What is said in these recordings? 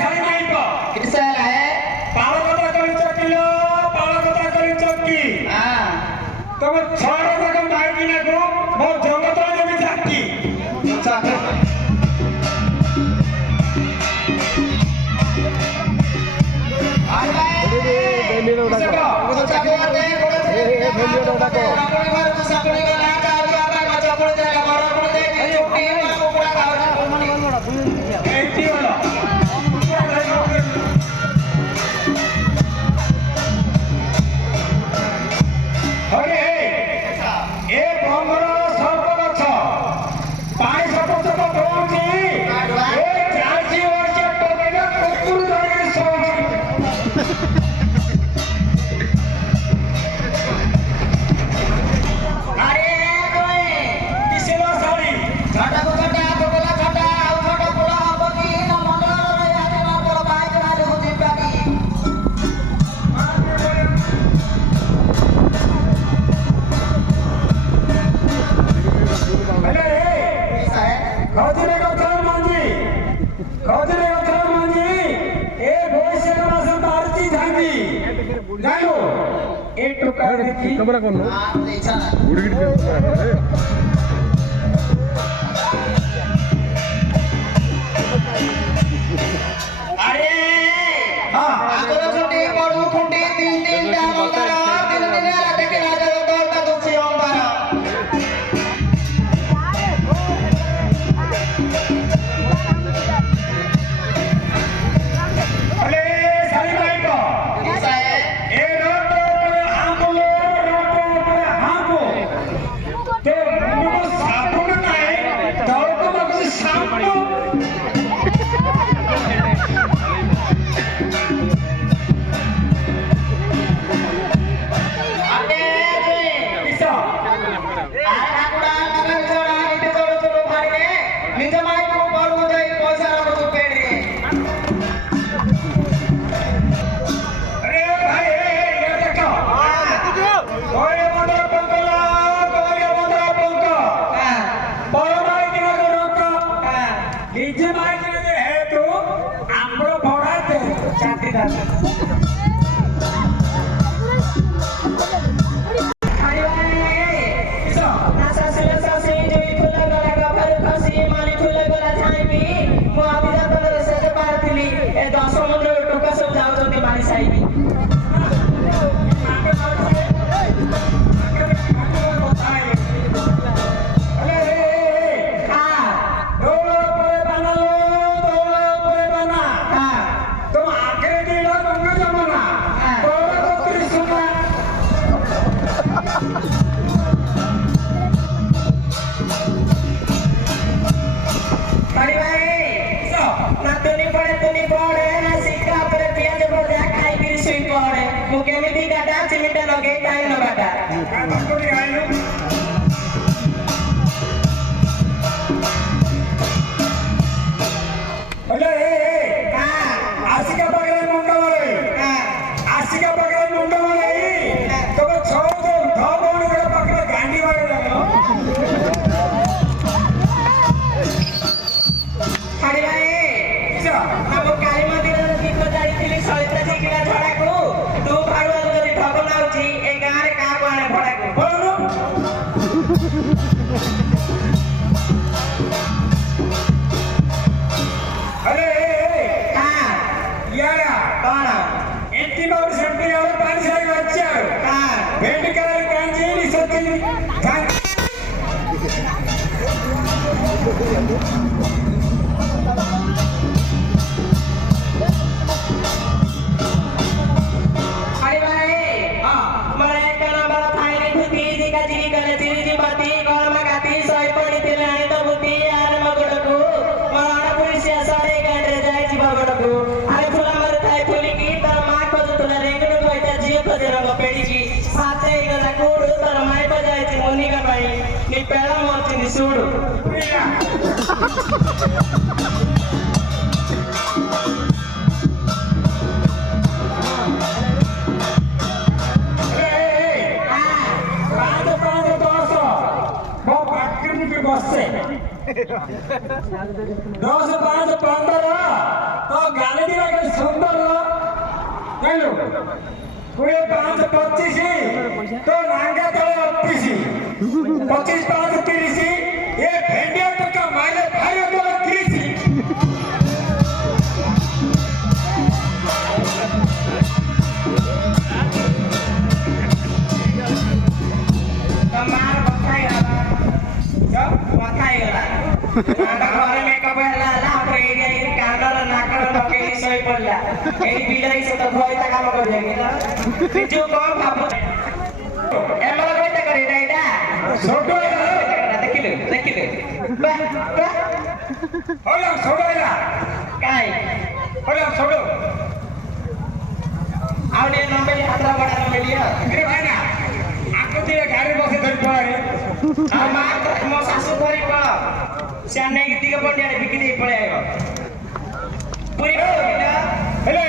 सारी माइक किसा है पालकता करी चक्कीलो पालकता करी चक्की हां तुम छोड़ो तक माइक ना को मो जगत में भी चक्की कमरा कौन लो उड़गिड़ के कमरा है अरे हां आगरा छोटे बड़ू खुंटे तीन तीन टा मंदरा दिन दिन रात के राजा दौड़ का दूसरी अंबारा अरे सारी माइक किसा है ए रोड पर हांको तो मुझको साबुन नहीं दौड़ को मगर साबुन చూడు Dosa para के सही पड़ला एही बिलाई से तो भयता काम कर जाएगी ना जो कौन भाबो एमला भयता करे डाइडा छोटो देखिले बा होला छोडोला काय होला छोडो आवने नंबेली हातरा बडा नंबेली रे भाई ना आको तिले गाडी बसे धरि पळे आमा म सासु घरी प स्याने गीतिक पडियाले बिकि देई पळे आयो पुरी ना हेले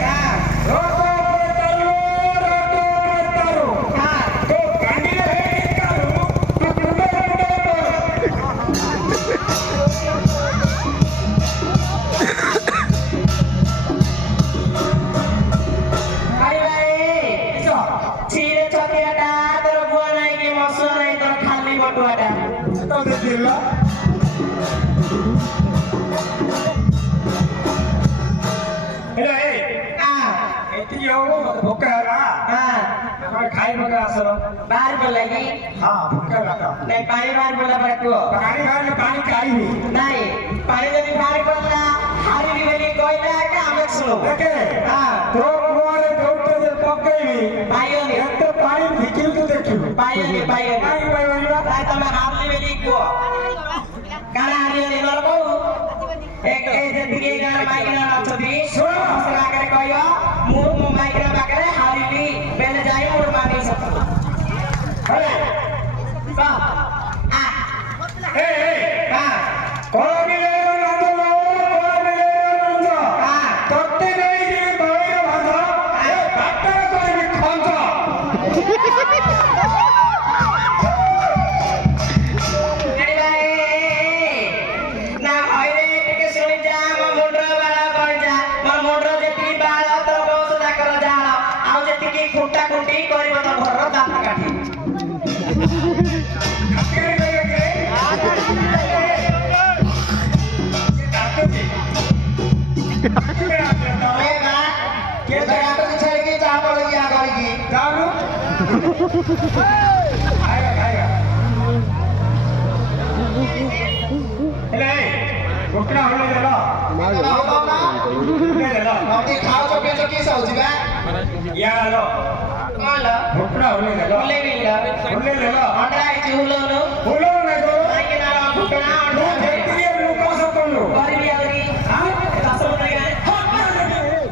हां रोको पतारो हां तो गाडीले हे कारू तू पुढे भाई भाई चीरे चकियाटा तोर बुआ नाही कि मसो नाही तोर खाली बटुआटा तो देखिला हेले एति हो भोकाला खाइ मगा असरो बाहर बोलेगी हां भोकाला त नहीं पानी बाहर बोला पड़को पानी गाडी पानी काई नहीं पानी जब बाहर पड़ला हारी की वाली कोयला का हम सुनो देखे हां तो मोरे दौड़ते जे पकईली भाइयों ने एते पानी भिकिल तो देखिबो भाइयों ने पानी पाइबा भाई तमे हारली वाली को गाना हारली वाली लड़को एक जे दिगे गाना माइक ना नाचती सुनो हसरा करे कहियो मु माइक ना बाकरे हारली बेले जाई मोर मानी सब अरे बा आ ए हां कोन मिले नंद हां तोते नहीं जे बाईर भाग ए बाटा कोई खंज अरे भाई ना होइरे टिके सुनि जा म मुंड्रो वाला कर जा म मुंड्रो जेती बाला तो बहुत दा कर जा आउ जेती की खुंटा खुंटी करिब तो घर दांत काटी के के ए बा के जगह तो छेड़ के जा पड़ेगी आ करेगी जाऊ आएगा हेले गोकड़ा होले देला ले लेला बाकी खाओ तो पे की सौजी बा या लो माला गोकड़ा होले देला ले बिल्ला होले लेला अंडा आई हुलोनो बोलो ना दो आई ना फुटना दो अंडा व्यक्ति लोग का सब कर लो करी आवरी हां कसम नहीं गए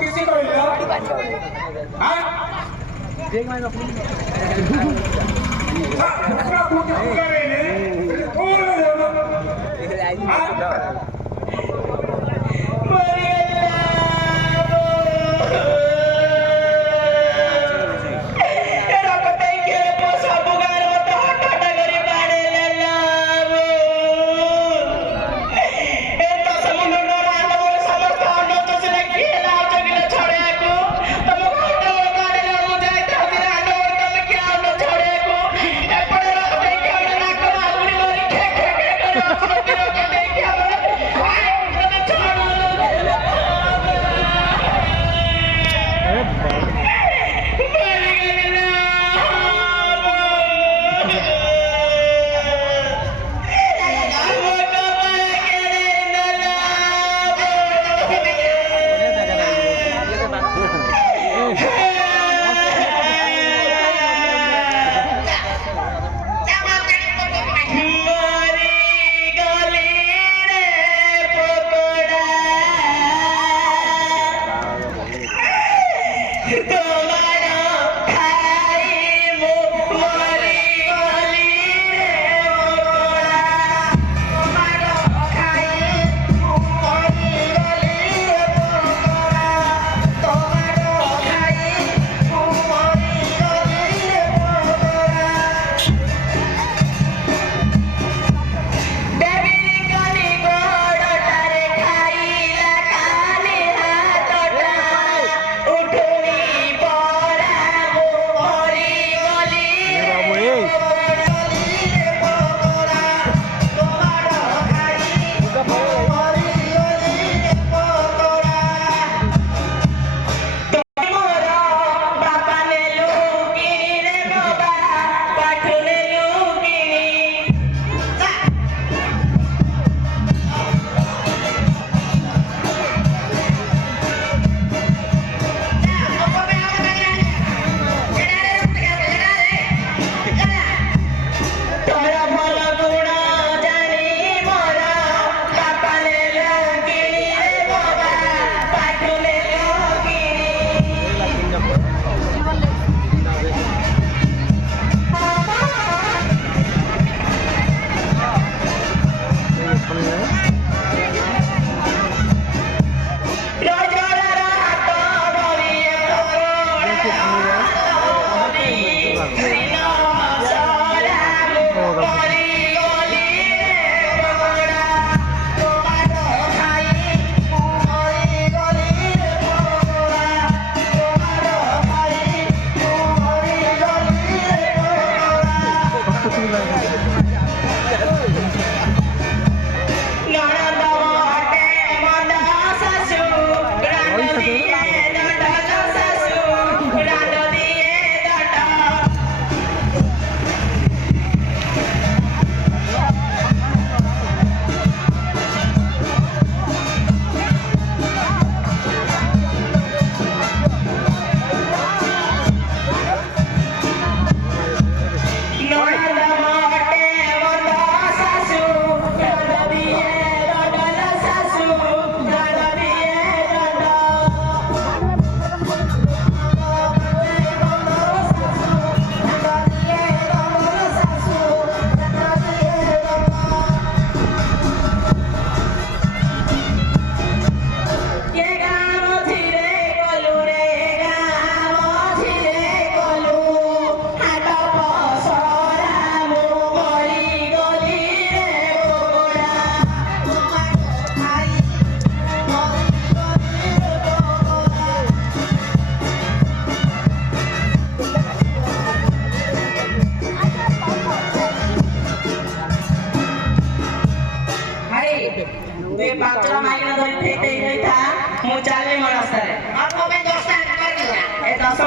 किसी को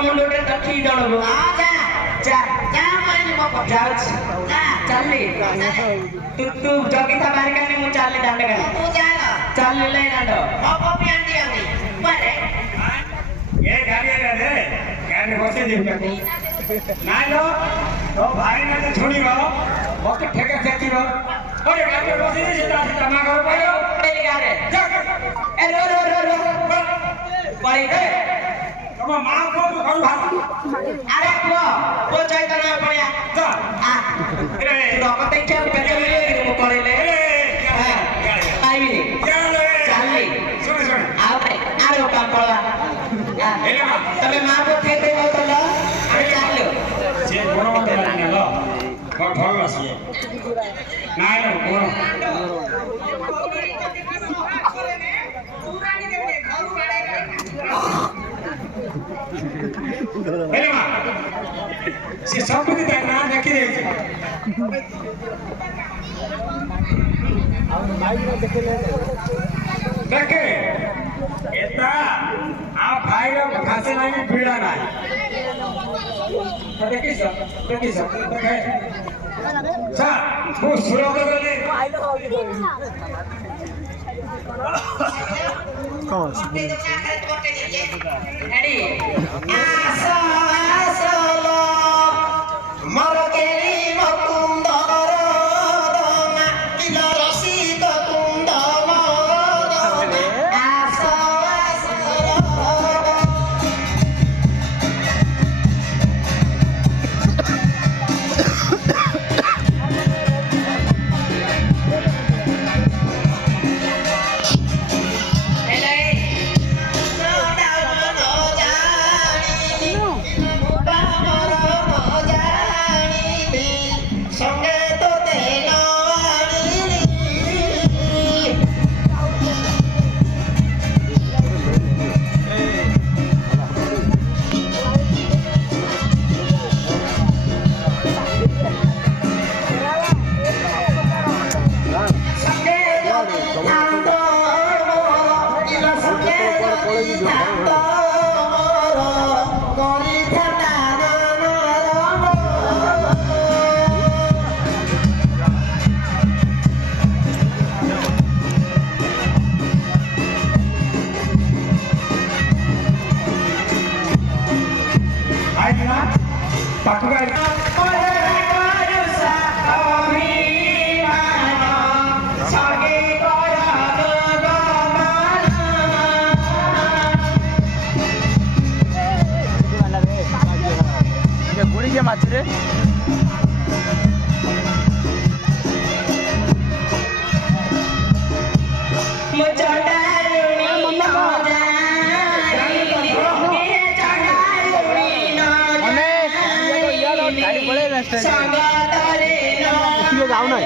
मुंडे रखी जणो आ जा जा जा मानी मो को जाउछ जा चल्ली तू जगी था बारिका ने मु चालले दांडे का तू जा ना चालले ले दांडो बाबा भी आंदी आंदी परे ये गाड़ी रे गाड़ी बसे दे नाइ लो तो भाई ने छोड़ीबो मके ठेका खेतीबो अरे गाड़ी बसे दे सीधा सीधा मा घर पायो पेली गारे जा ए रो रो रो रो पड़ी दे तम मां को तो घर भाग अरे को चैतन्य पड़िया जा आ रे रकते क्या पेले ले मु करेले आईनी चालली सुन सुन आरे काम पड़वा तमे मां को ठेके दो तो लो चालो जे गुण मत लाने लो ठग आसी नाइ लो गुण हेले मा से सब कुछ ना देखि दे देखे एता आ भाई रो खासे नहीं पीड़ा नहीं देखिस देखे सा वो सुरो गले रेडी आसो आसो लो मर केली मकुंदर दमा किलो रसिक कुंद मोर आसो आसो लो माछरे जाऊ ना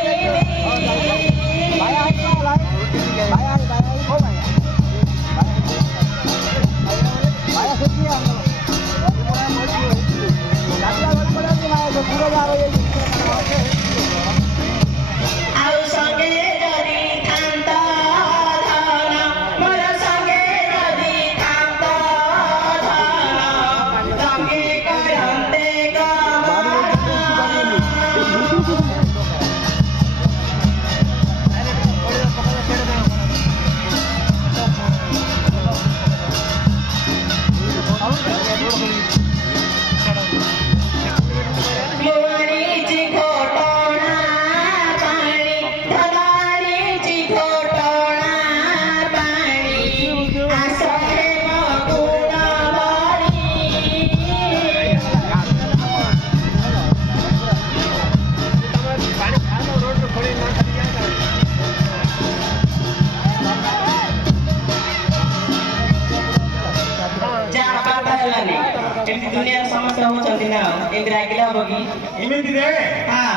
दुनिया समस्या हो चलती ना इंदिरा के लिए होगी इमिति दे हां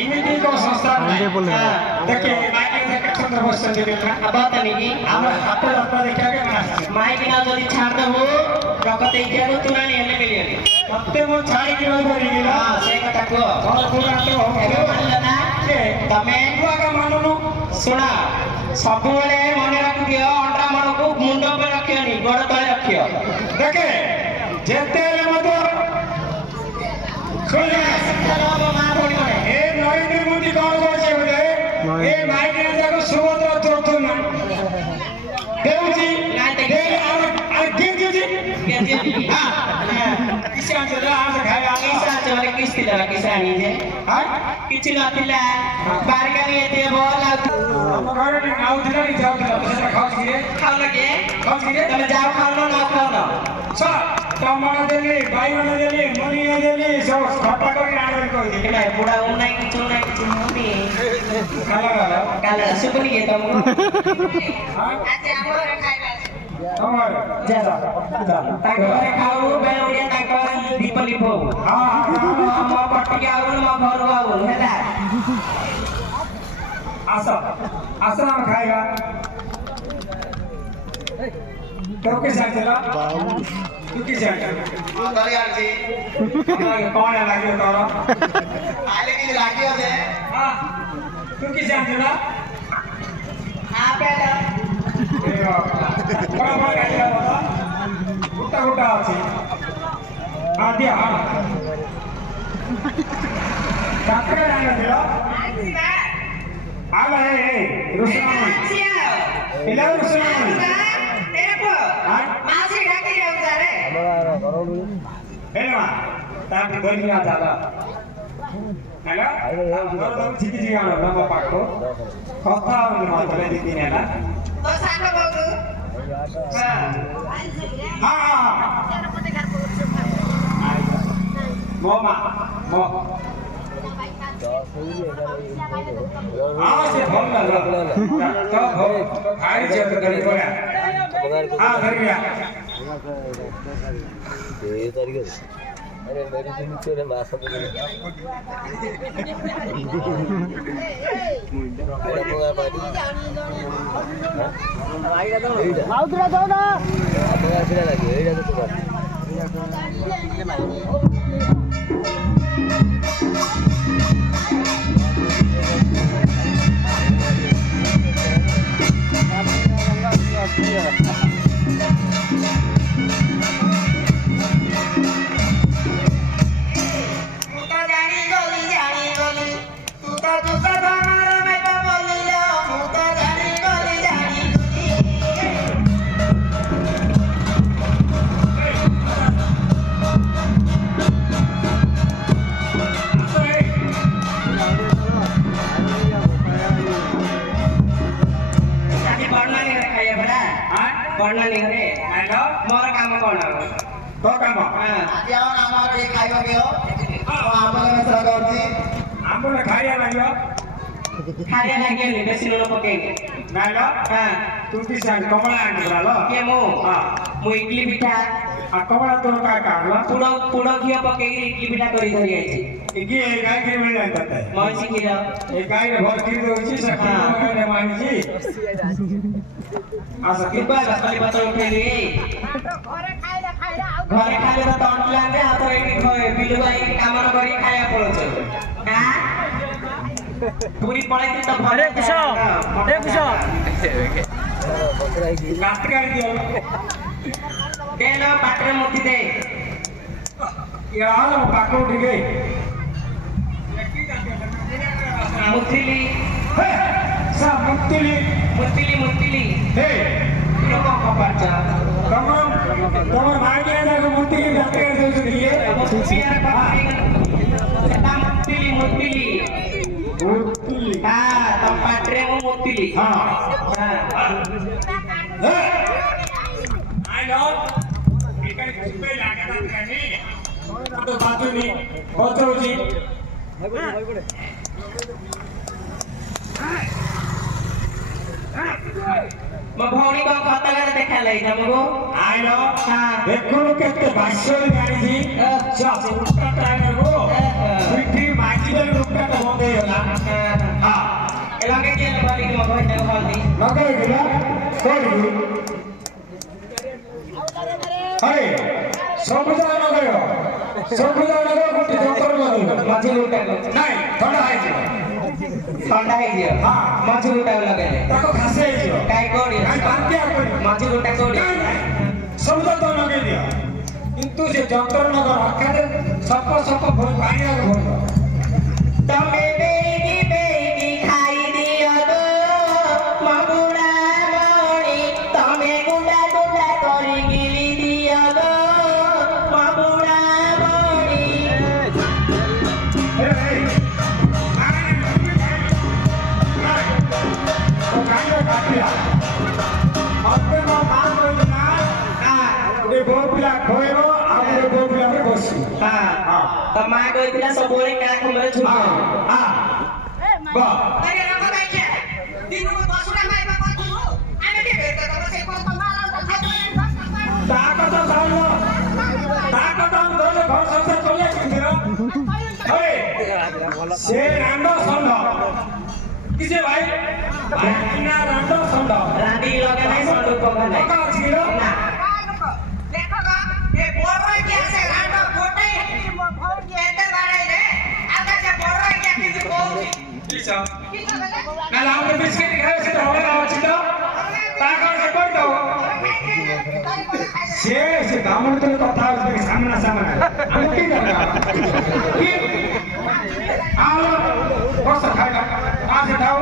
इमिति को संस्था हां देखिए माइक से कक्षन बसन दे ना अब बात नहीं की हम हाथ लपा देखा के ना माइक ना जदी छाड़ दे हो रकते इच्छा को तुरानी हेले मिलियन कत्ते मो छाड़ी के रही गेला हां से कथा को थोड़ा थोड़ा तो एबे मान ना के तमे दुआ का माननु सुना सब बेले मन रख दियो अंडा मन को मुंड पे रखियो नी गोड़ तले रखियो देखे जेते ले मत ଶୁଣିଲେ ଶିକ୍ଷାର ମା ଭଉଣୀ ମାନେ ଏ ନରେନ୍ଦ୍ର ମୋଦି କଣ କରୁଛି ବୋଲେ ଏ ମାଇକିନା ଯାକ ସୁଭଦ୍ରା ଯୋଜନା ଦେଉଛି କିଏ ଦେଉଛି କିଷାନ ଯୋଜନା ଆମେ ଖାଇବା କିସ୍ତି ଦେବା କିଷାଣୀ ଯେ କିଛି ନଥିଲା ବାରକାରୀ ଏତେ ଭଲ ଆମ ଘରେ ଆଉଥିଲା ଯାଉଥିଲା ସେଟା ଖାଉଛି ରେ ଖାଉନ କିଏ ଖାଉଛି ରେ ତମେ ଯାଉ ଖାଉନ ନ ଖାଉନ ଟମାଟୋ ଦେଲି ବାଇଗଣ ଦେଲି ମୁନିଆ ଦେଲି ସବୁ ଖଟା କରି ଆଣିବି କହିଲି ବୁଢା ନାହିଁ କିଛି ହଉନି କାଲା ଶୁଭୁନି କିଏ ତମକୁ ତାଙ୍କ ଘରେ ଖାଉ ବେଳେ ଓଡିଆ ତାଙ୍କ ଦୀପ ଲିପଉ ମୋ ପଟିକି ଆଉନୁ ମୋ ଘରକୁ ଆଉନୁ ହେଲା ଆସ ଆମେ ଖାଇବା तो किस चला तू किस चला ଧରି ଆଣିଛି कौन है लागियो तोरा ଆଇଲେ କିଛି ଲାଗିବ ଯେ हां तू किस चला आपे बड़ा बड़ा गाड़ी बता गुटा गुटा আছে हां दिया हां काकड़ा आने दिया आला है रुसना इला रुसना हेलो ताकि दुनिया जाला हेलो हम ठीक जी आनो नम्बर पाको कथा मात्रे दिदिन हैला तो सानो बाबू हां मोमा मो से फोन लगा तो खाई जे तो करी पड़ा हां कर गया ये तरीके से अरे मेरी दिन चले मासा तो मेरा पूरा पार्टी माउतरा दो ना आप आसिरा लगे एडा तो कर पढ़ना नहीं रे हेलो मोर काम कौन तो काम ଆଜି ଆମ ନାମ ଟିକେ ଖାଇବ କିଅ ଆମ ଘରେ ସହ କରୁଛି आंबो खाइया लागियो खारिया लगे नहीं बेसी लूण पकेंगे नालो हां तू किस कमला आनी बरालो के मु हां मु इडली पिठा आ कमला तो का काढला पुड़ो घी पकेगी इडली पिठा करी धरी आइछि इगी ए गाय के मिल जाता है मौसी की दा ए गाय रे भर की दोची सखी मगने मानजी आ सखी किबा गली बतो उठेली घरे खाइले तो तंट लागे आ तो एकी बिलु भाई काम करी खाया पड़छ हां पूरी पड़े तो भरे कुछ रे कुछ काट कर दियो दे लो पात्र मुठी दे यार पाको उठे मुठिली हे सा मुक्तिली मुठिली हे लोगों को पाचा तमर भाई के ना मुक्ति के जाते हैं जो दिए मुठिली हां तम पात्रे मु मुठिली हां हां आई नो इकड़ी सुबह लागे ता तो बातू नहीं होतो जी म भौणी को खाता कर देखा लई हमको आई नो हां देखो लोग कितने भाष्य में गाड़ी जी चाचे उठा टाइगर को पिठी माची दल रुपया तो हो गई होला हां एलाके के वाली के मगो इते वाली नगर गया कोई अरे सबुजा नगर गुटी जंतर लगे माछी लुटा नहीं ठंडा है जी ठंडा है जी हां माछी लुटा लगे ताको खासे है जी काई कोड़ी काई बांधिया कोई माछी लुटा कोड़ी सबुजा तो लगे दिया কিন্তু ସେ ଯନ୍ତ୍ର ନଗର ଆକାରେ ସପ ସପ ପାଣିର ଭୋଗ ତମେ ବେଗି ଖାଇ ଦିଅ ଲୋ ମଗୁଡ଼ା ମଣି ତମେ ଗୁଣ୍ଡା ଗୁଣ୍ଡା କରି ଗିଳି ଦିଅ ଲୋ ମଗୁଡ଼ା ମଣି ତ ମା କହିଥିଲା ସବୁବେଳେ କାହା କୁମରେ ଝୁଲ ସେ ରାଣ୍ଡ ଷଣ୍ଢ କିସେ ଭାଇ ରାଣ୍ଡ ଷଣ୍ଢ ରାନ୍ଧି ଲଗା ନାହିଁ ସଣ୍ଡୁ ପକା ନାହିଁ ଅଛି କିଲୋ ନା ନା ଆମେ ବିସ୍କିଟ୍ ଖାଇ ସେ ଢଗଲା ଅଛି ତ ତା କଣ ସେ କହିଦ ସେ ଦାମନ ତ କଥା ହଉଛି ସାମନା ସାମନା ଆମେ କି ଦରକାର କି ଆଉ ବସ ଖାଇଲା ଆ ସେ ଥାଉ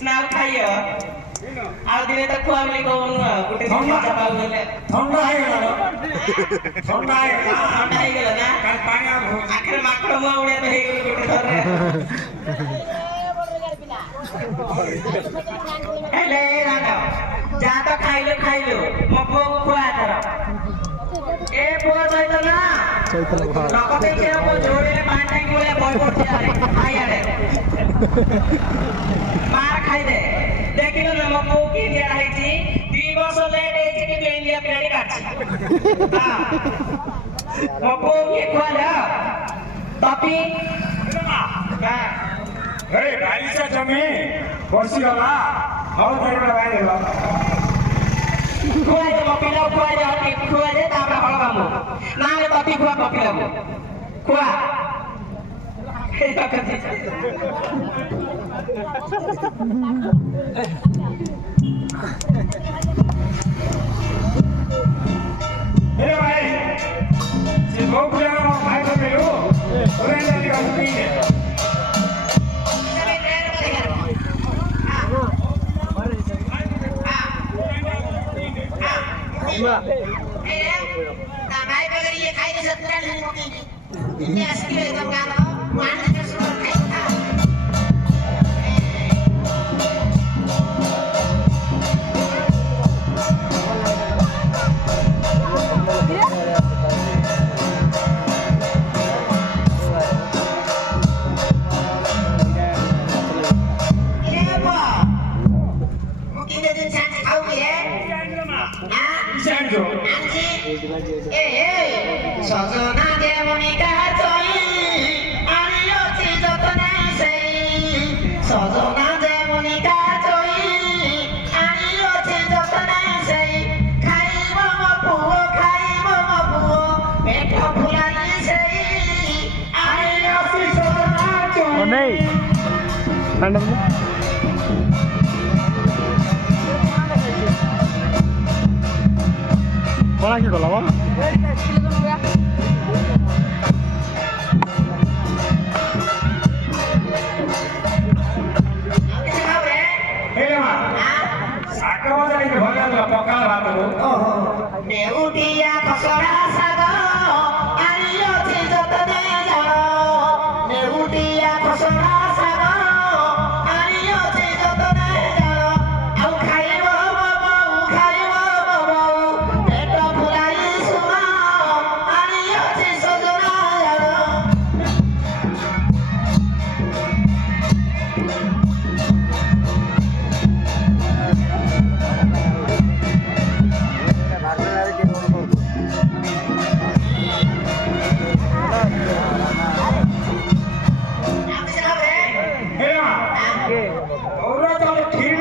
नाव खाइयो ଆଉ ଦିନେ ତ ଖୁଆବଲି କହୁନୁ ଆଉ ଗୋଟେ ଥଣ୍ଡା ପାଉଥିଲେ ଥଣ୍ଡା ହେଇଗଲା ଥଣ୍ଡା ହେଇଗଲା ନା ପାଣି ଆଖରେ ମାକଡ଼ ମୁଆ ଉଡିଆ ତ ହେଇଗଲା ଗୋଟେ ଥରରେ ହେଲେ ରାଣ୍ଡ ଯା ତ ଖାଇଲୁ ମୋ ପୁଅକୁ ଖୁଆ ଏଥର ଏ ପୁଅ ଚୈତନ୍ୟ ଲୋକ ଦେଖିବ ମୋ ଯୋଡ଼ିରେ ପାଣି ଟାଙ୍କି ଭଳିଆ ବହି ପଡୁଛି ଖାଇଆଡେ ମାର ଖାଇଦେ ଦେଖିଲୁ ନା ମୋ ପୁଅ କି ଦିଆ ହେଇଛି 2 ବର୍ଷ ଲେଟ୍ ହେଇଛି କିନ୍ତୁ ଇଣ୍ଡିଆ ପିଲାଟି କାଟଛି ମୋ ପୁଅ କି ଖୁଆଲ ତପି ବାଲିଚା ଜମି ବସିଗଲା ହଳ ଧରିବା ଭାଇ ଦେଲ ଖୁଆଇ ଦେ ମୋ ପିଲାକୁ ଖୁଆଇ ଦେ ତାପରେ ହଳ କାମ ନହେଲେ ତପି ଖୁଆ ମୋ ପିଲାକୁ ଖୁଆ भाई से बहुत पुराना भाई को मिलो उन्हें जाने का नहीं है भाई अगर ये खाई तो 17 नहीं होगी ये असली एकदम गाना मान के सुन खाई था সজনা যেমনি কাজই আনিଅଛି যতনে সেই খাইব ମୋ ପୁଅ ଖାଇବ ମୋ ପୁଅ ପେଟ ଫୁଲାଇ সেই ଆଣିଅଛି ସଜନା ଅନେଇ କଣ କି କଲା ମ ଶାଗ ଭଜା ଟିକେ ଭଲ ଲାଗିଲା ପଖାଳ ଭାତକୁ ନେଉଟିଆ ଖସଡ଼ା ଶାଗ ଆଣିଅଛି ଯତନେ ଜାଳ ନେଉଟିଆ ଖସଡ଼ା ଶାଗ ଆଣିଅଛି ଯତନେ ଜାଳ ଆଉ ଖାଇବ ବୋଉ ଖାଇବ ବୋଉ ପେଟ ଫୁଲାଇ ଶୁଣ ଆଣିଅଛି ସଜନା ଜାଳ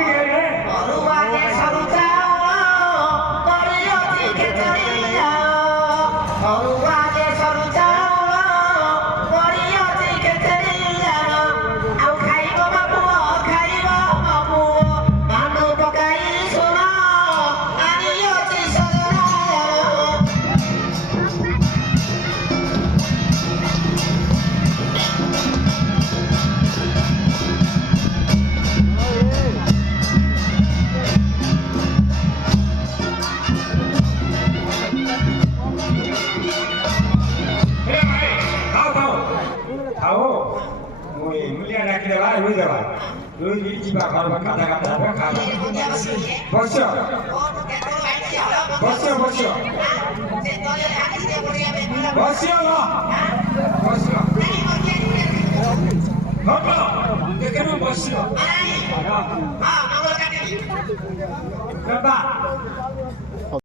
ଅରୁଆରେ ସରୁ ଚାଉଳ କରିଅଛି ଖେଚୁଡ଼ି ଅରୁଆରେ ସରୁ ଚାଉଳ କରିଅଛି ଖେଚୁଡ଼ି ଆଉ ଖାଇବ ମୋ ପୁଅ ଖାଇବ ମୋ ପୁଅ ମାଣ୍ଡୁ ପକାଇ ଶୁଣ ଆଣିଅଛି ସଜନା ଆଉ ମୁଁ ମୂଲିଆ ଡାକିଦେବା ରୁଇଦେବା ରୁଇ ଯିବା ଘର କାଦା କାଦା ହେବେ ଖାଇବା ବସିବ ବସିବ ବସିବ ବସିବ ବସିବ ଘଟ ଦେଖିବୁ ବସିବ ବାବା